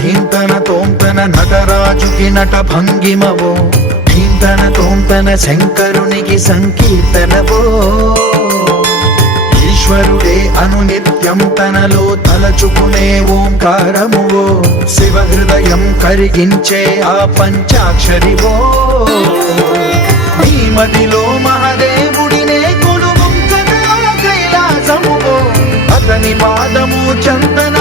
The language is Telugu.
ధీంతన తోంతన నటరాజుకి నట భంగిమవో ధీంతన తోంతన శంకరునికి సంకీర్తనవో ఈశ్వరుడే అనునిత్యం తనలో తలచుకునే ఓంకారమువో శివ హృదయం కరిగించే ఆ పంచాక్షరివో నీ మదిలో మహాదేవుడినే కొలువుంచగా కైలాసమువో అతని పాదము చందన